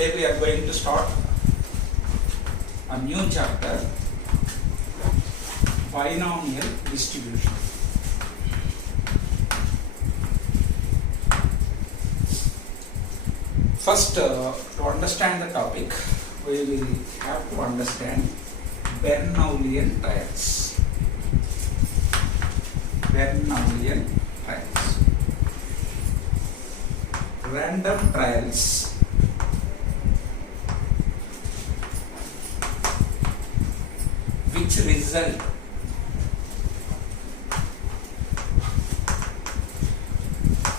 today we are going to start a new chapter, binomial distribution. First, to understand the topic, we will have to understand Bernoullian trials. Bernoullian trials. Random trials which result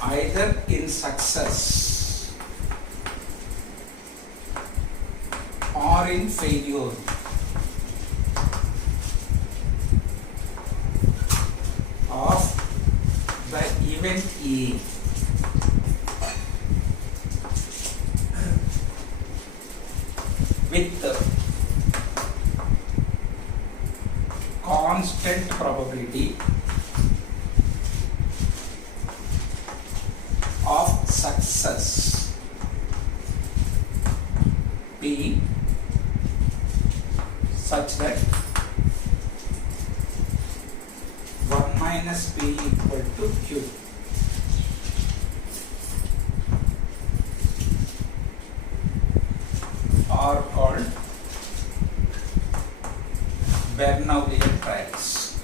either in success or in failure of the event A with constant probability of success B such that 1 minus P equal to Q. Are called Bernoullian trials.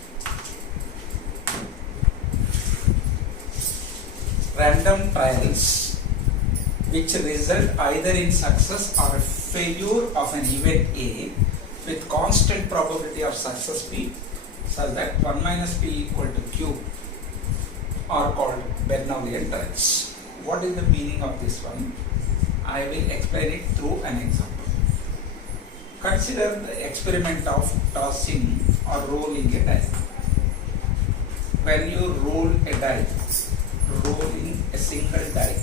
Random trials which result either in success or a failure of an event A with constant probability of success P, so that 1 minus P equal to Q are called Bernoullian trials. What is the meaning of this one? I will explain it through an example. Consider the experiment of tossing or rolling a die. When you roll a die, rolling a single die,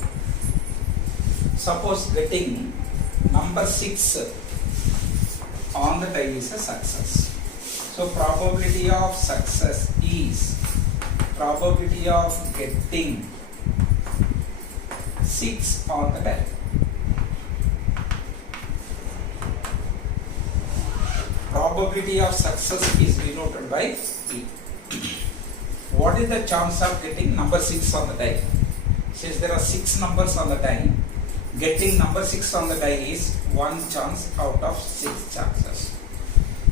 suppose getting number 6 on the die is a success. So probability of success is probability of getting 6 on the die. Probability of success is denoted by P. What is the chance of getting number 6 on the die? Since there are 6 numbers on the die, getting number 6 on the die is 1 chance out of 6 chances.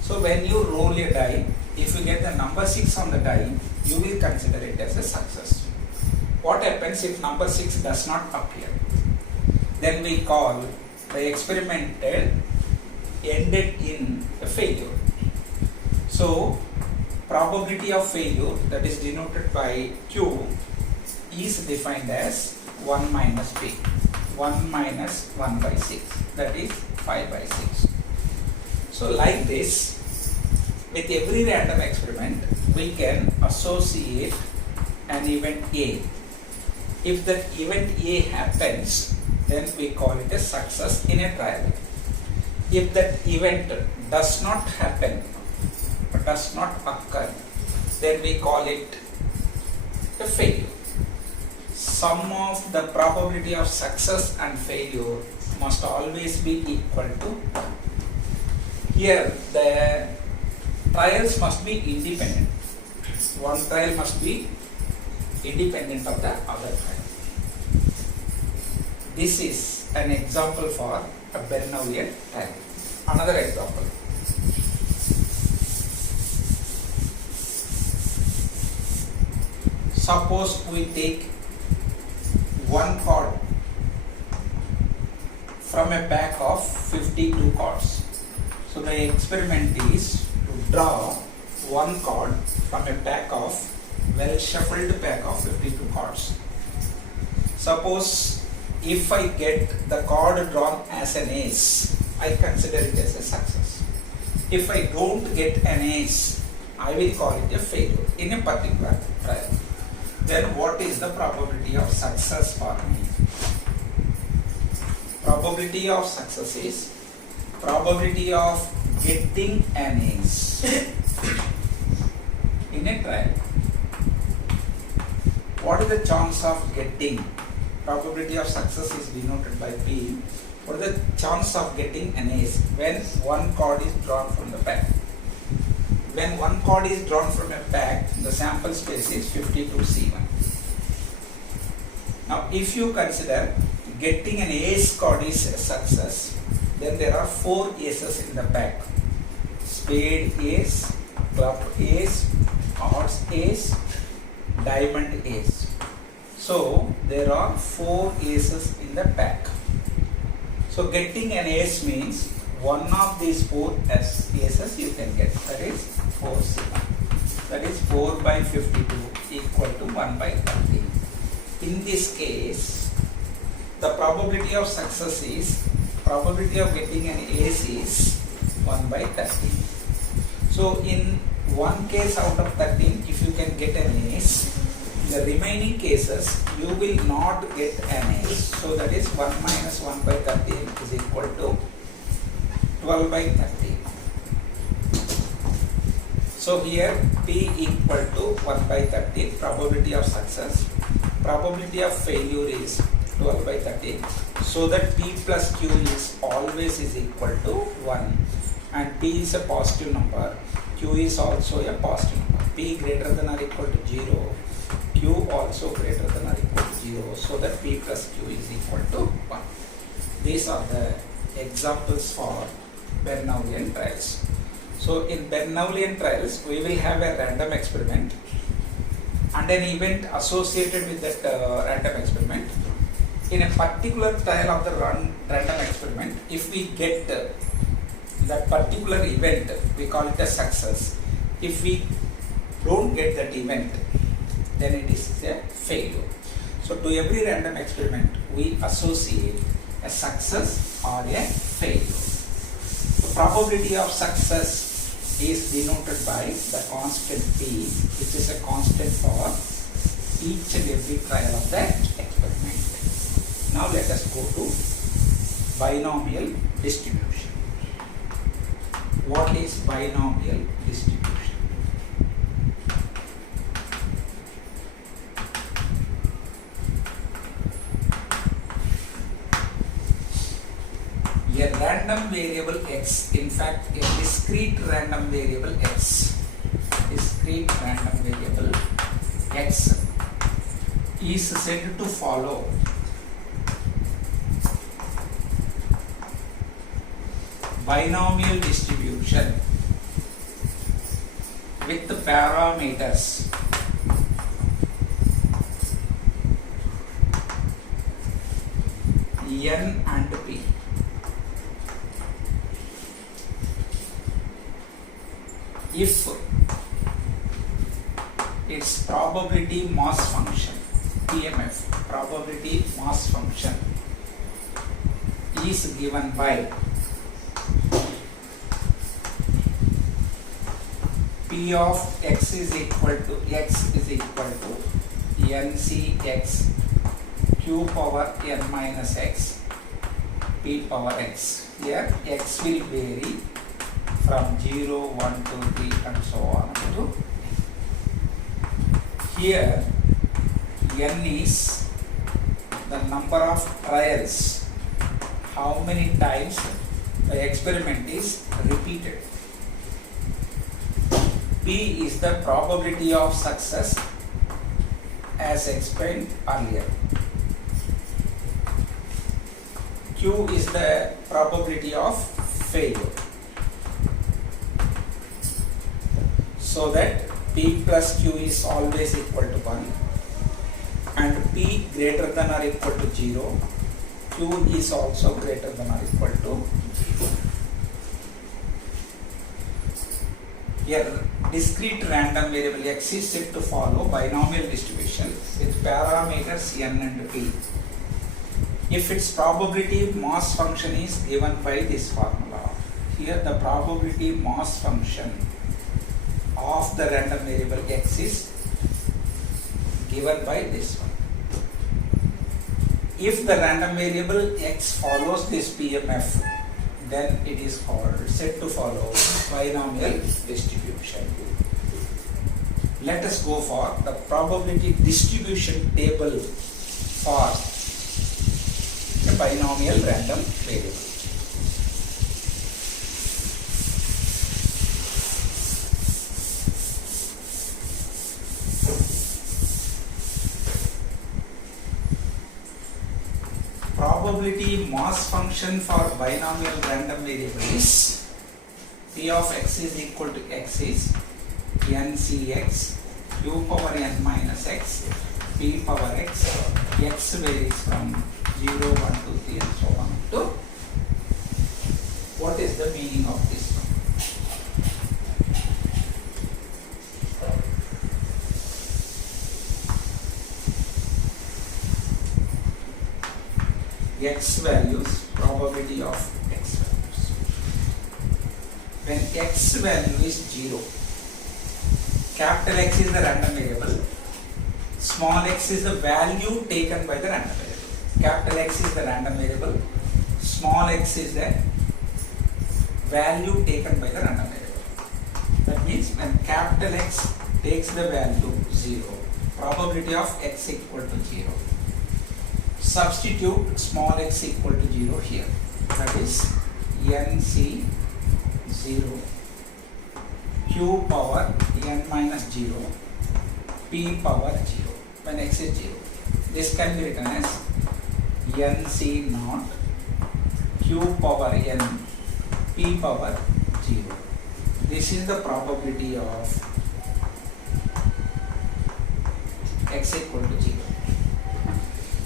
So when you roll a die, if you get the number 6 on the die, you will consider it as a success. What happens if number 6 does not appear? Then we call the experiment ended in a failure. So probability of failure, that is denoted by Q, is defined as 1 minus P. 1 minus 1 by 6, that is 5 by 6. So like this, with every random experiment, we can associate an event A. If that event A happens, then we call it a success in a trial. If that event does not happen, or does not occur, then we call it a failure. Sum of the probability of success and failure must always be equal to 1. Here the trials must be independent. One trial must be independent of the other trial. This is an example for a Bernoullian trial. Another example. Suppose we take one card from a pack of 52 cards. So the experiment is to draw one card from a pack of well shuffled pack of 52 cards. Suppose if I get the card drawn as an ace, I consider it as a success. If I don't get an ace, I will call it a failure in a particular trial. Then what is the probability of success for me? Probability of success is probability of getting an ace in a trial. What is the chance of getting? Probability of success is denoted by P. What is the chance of getting an ace when one card is drawn from the pack? When one card is drawn from a pack, the sample space is 52C1. Now, if you consider getting an ace card is a success, then there are 4 aces in the pack. Spade ace, club ace, hearts ace, diamond ace. So, there are 4 aces in the pack. So, getting an ace means one of these 4 aces you can get. That is 4C1. That is 4 by 52 equal to 1 by 30. In this case, the probability of success is, probability of getting an ace is 1 by 13. So, in one case out of 13, if you can get an ace, in the remaining cases, you will not get an ace. So, that is 1 minus 1 by 13 is equal to 12 by 30. So, here P equal to 1 by 30, probability of success. Probability of failure is 12 by 30. So, that P plus Q is always is equal to 1. And P is a positive number. Q is also a positive number. P greater than or equal to 0. Q also greater than or equal to 0. So, that P plus Q is equal to 1. These are the examples for Bernoullian trials. So, in Bernoullian trials, we will have a random experiment and an event associated with that random experiment. In a particular trial of the random experiment, if we get that particular event, we call it a success. If we don't get that event, then it is a failure. So, to every random experiment, we associate a success or a failure. The probability of success is denoted by the constant P, which is a constant for each and every trial of that experiment. Now let us go to binomial distribution. What is binomial distribution? A random variable x, in fact a discrete random variable x, is said to follow binomial distribution with the parameters n and p. If its probability mass function, PMF, probability mass function, is given by P of x is equal to NCx q power n minus x p power x. Here x will vary from 0, 1, 2, 3 and so on to here n is the number of trials, how many times the experiment is repeated. P is the probability of success as explained earlier. Q is the probability of failure. So that P plus Q is always equal to 1 and P greater than or equal to 0, Q is also greater than or equal to 0. Here discrete random variable x is said to follow binomial distribution with parameters n and p if its probability mass function is given by this formula. Here the probability mass function of the random variable x is given by this one. If the random variable x follows this PMF, then it is called said to follow binomial distribution. Let us go for the probability distribution table for a binomial random variable. Probability mass function for binomial random variable is P of x is equal to x is ncx q power n minus x p power x. X varies from 0, 1, 2, 3 and so on to what is the meaning of this one? X values, probability of x values. When x value is 0, capital X is the random variable, small x is the value taken by the random variable. Capital X is the random variable, small x is the value taken by the random variable. That means when capital X takes the value 0, probability of x equal to 0. Substitute small x equal to 0 here. That is nc 0 q power n minus 0 p power 0 when x is 0. This can be written as nc naught q power n p power 0. This is the probability of x equal to 0.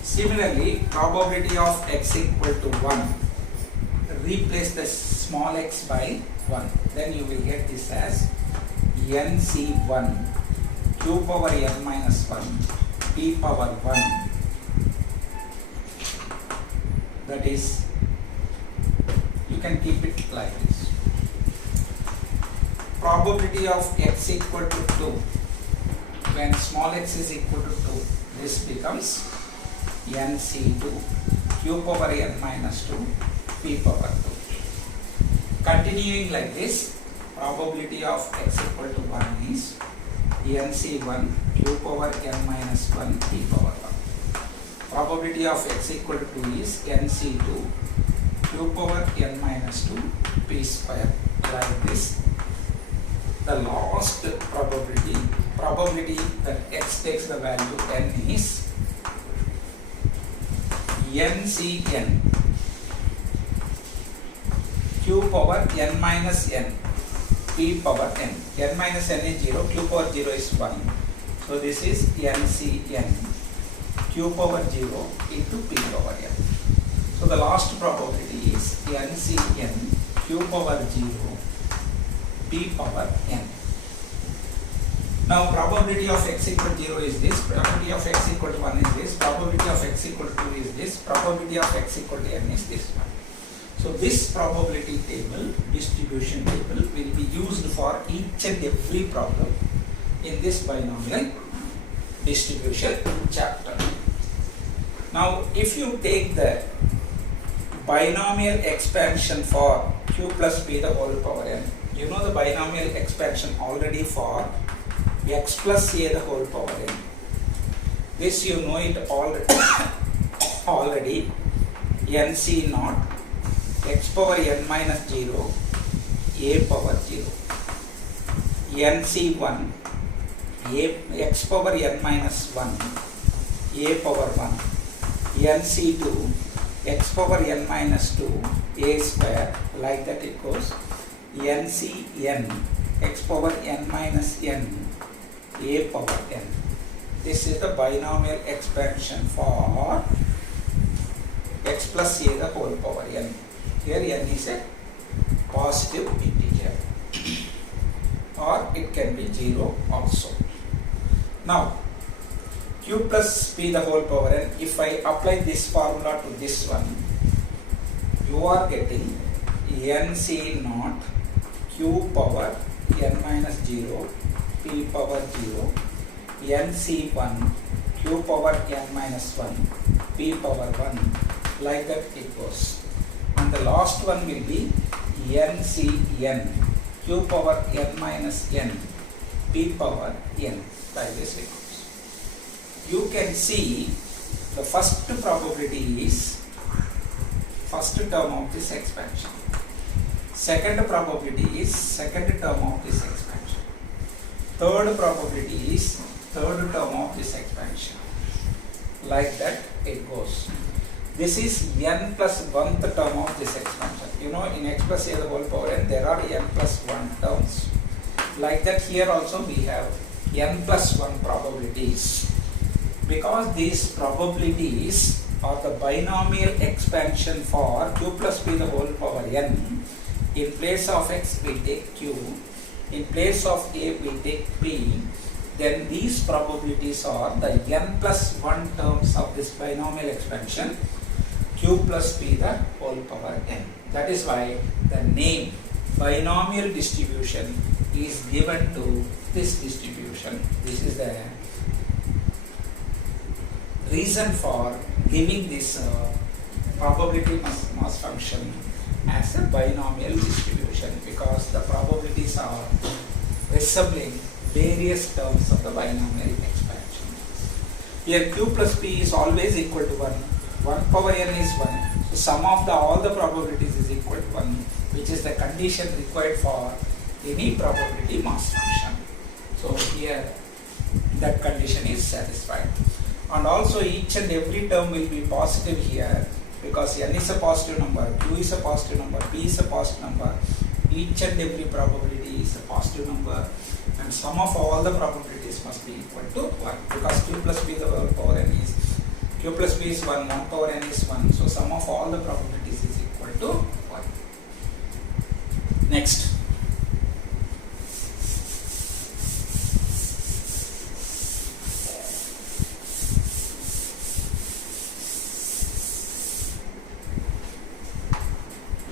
Similarly, probability of x equal to 1, replace the small x by 1. Then you will get this as nc1 q power n minus 1 p power 1. That is, you can keep it like this. Probability of x equal to 2, when small x is equal to 2, this becomes nc2 q power n minus 2 p power 2. Continuing like this, probability of x equal to 1 is nc1 q power n minus 1 p power 1. Probability of x equal to 2 is nc2 q power n minus 2 p square. Like this, the last probability that x takes the value n is ncn q power n minus n p power n. N minus n is 0, q power 0 is 1. So this is ncn q power 0 into p power n. So the last probability is ncn q power 0 p power n. Now probability of x equal to 0 is this, probability of x equal to 1 is this, probability of x equal to 2 is this, probability of x equal to n is this one. So this probability table, distribution table, will be used for each and every problem in this binomial distribution chapter. Now if you take the binomial expansion for q plus p the whole power n, you know the binomial expansion already for x plus a the whole power n. This you know it already nc naught x power n minus 0 a power 0, nc1 x power n minus 1 a power 1, nc2 x power n minus 2 a square. Like that it goes ncn x power n minus n a power n. This is the binomial expansion for x plus a the whole power n. Here n is a positive integer or it can be 0 also. Now q plus p the whole power n, if I apply this formula to this one, you are getting nc naught q power n minus 0 p power 0 nc1 q power n minus 1 p power 1. Like that it goes. And the last one will be ncn q power n minus n p power n. Like this it goes. You can see the first probability is first term of this expansion. Second probability is second term of this expansion. Third probability is third term of this expansion. Like that it goes. This is n plus 1th term of this expansion. You know, in x plus a the whole power n there are n plus 1 terms. Like that here also we have n plus 1 probabilities. Because these probabilities are the binomial expansion for q plus p the whole power n, in place of x we take q, in place of a we take p, then these probabilities are the n plus 1 terms of this binomial expansion q plus p the whole power n. That is why the name binomial distribution is given to this distribution. This is the reason for giving this probability mass function as a binomial distribution, because the probabilities are resembling various terms of the binomial expansion. Here q plus p is always equal to 1. 1 power n is 1. So sum of all the probabilities is equal to 1, which is the condition required for any probability mass function. So here that condition is satisfied. And also each and every term will be positive here, because n is a positive number, q is a positive number, p is a positive number. Each and every probability is a positive number, and sum of all the probabilities must be equal to 1, because q plus p the whole power n is, q plus p is 1, 1 power n is 1, so sum of all the probabilities is equal to 1. Next.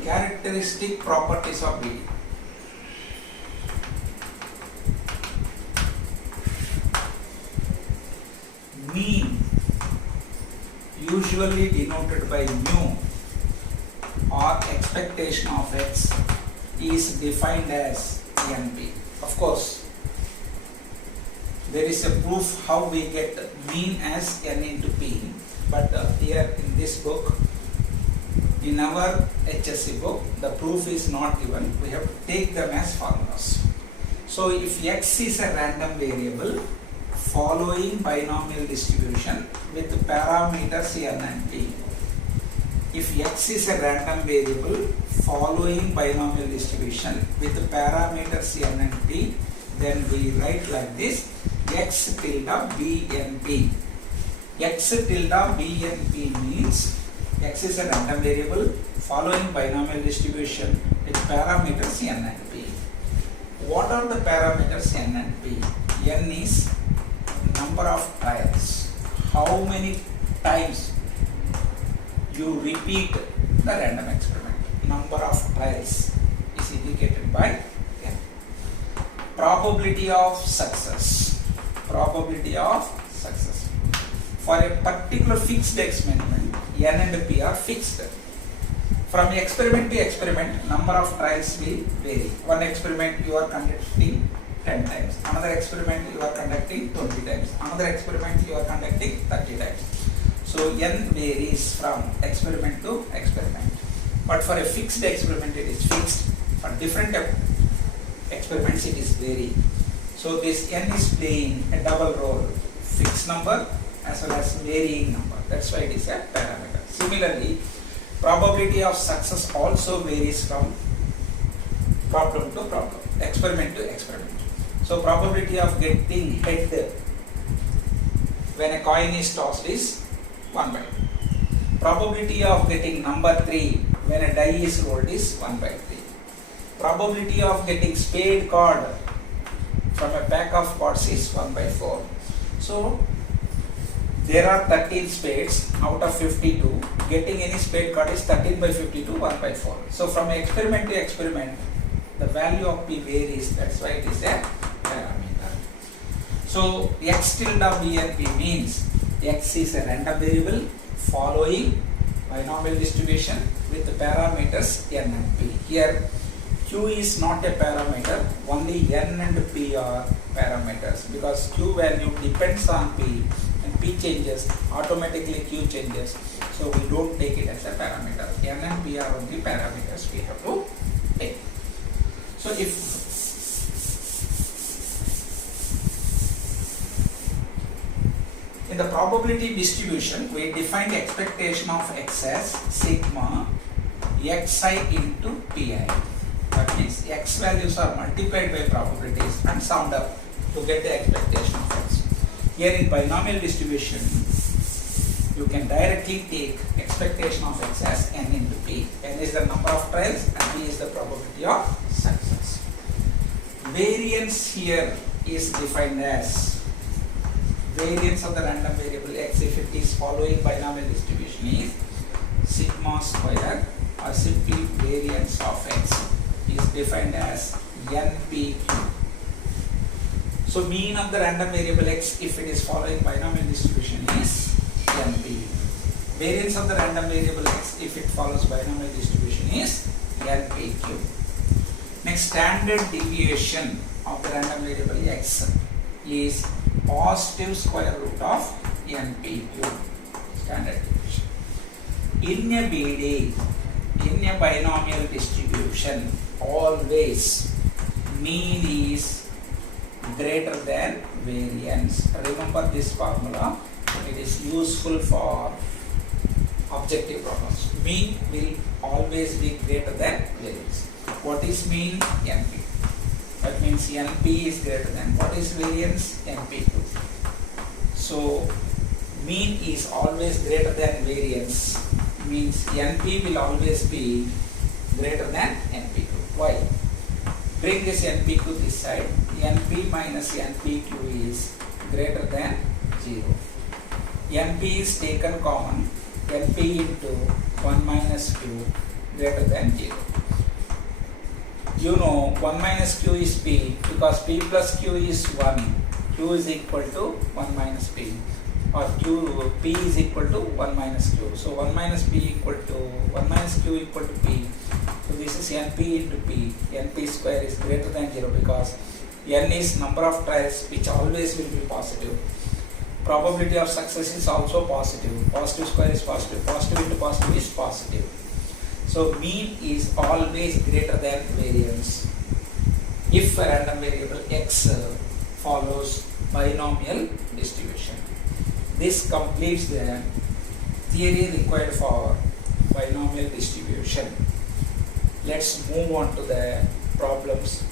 Characteristic properties of BD. Mean, usually denoted by mu or expectation of x, is defined as NP. Of course, there is a proof how we get mean as n into p, but here in this book, in our HSC book, the proof is not given. We have to take them as formulas. So if x is a random variable following binomial distribution with parameters n and p. If x is a random variable following binomial distribution with parameters n and p, then we write like this: x tilde bnp. X tilde bnp means x is a random variable following binomial distribution with parameters n and p. What are the parameters n and p? N is number of trials. How many times you repeat the random experiment. Number of trials is indicated by n. Probability of success. Probability of success. For a particular fixed experiment, n and p are fixed. From experiment to experiment, number of trials will vary. One experiment you are conducting 10 times, another experiment you are conducting 20 times, another experiment you are conducting 30 times. So n varies from experiment to experiment. But for a fixed experiment it is fixed. For different experiments it is varying. So this n is playing a double role, fixed number as well as varying number. That's why it is a parameter. Similarly, probability of success also varies from problem to problem, experiment to experiment. So probability of getting head when a coin is tossed is 1 by 2. Probability of getting number 3 when a die is rolled is 1 by 3. Probability of getting spade card from a pack of cards is 1 by 4. So there are 13 spades out of 52. Getting any spade card is 13 by 52, 1 by 4. So from experiment to experiment, the value of p varies. That's why it is a parameter. So x tilde bnp means x is a random variable following binomial distribution with the parameters n and p. Here q is not a parameter, only n and p are parameters, because q value depends on p and p changes, automatically q changes. So we don't take it as a parameter. N and P are only parameters we have to take. So if in the probability distribution, we define the expectation of x as sigma xi into pi. That means x values are multiplied by probabilities and summed up to get the expectation of x. Here in binomial distribution, you can directly take expectation of x as n into p. N is the number of trials and p is the probability of success. Variance here is defined as variance of the random variable x if it is following binomial distribution is sigma square, or simply variance of x is defined as np. So mean of the random variable x if it is following binomial distribution is np. Variance of the random variable x if it follows binomial distribution is npq. Next, standard deviation of the random variable x is positive square root of npq. Standard deviation. In a BD, in a binomial distribution, always mean is greater than variance. Remember this formula. It is useful for objective problems. Mean will always be greater than variance. What is mean? NP. That means NP is greater than. What is variance? NP2. So mean is always greater than variance. Means NP will always be greater than NP2. Why? Bring this NP2 this side. NP minus NPQ is greater than 0. NP is taken common. NP into 1 minus Q greater than 0. You know 1 minus Q is P because P plus Q is 1. Q is equal to 1 minus P, or P is equal to 1 minus Q. So 1 minus P equal to 1 minus Q equal to P. So this is NP into P. NP square is greater than 0 because N is number of trials which always will be positive. Probability of success is also positive. Positive square is positive. Positive into positive is positive. So mean is always greater than variance if a random variable x follows binomial distribution. This completes the theory required for binomial distribution. Let's move on to the problems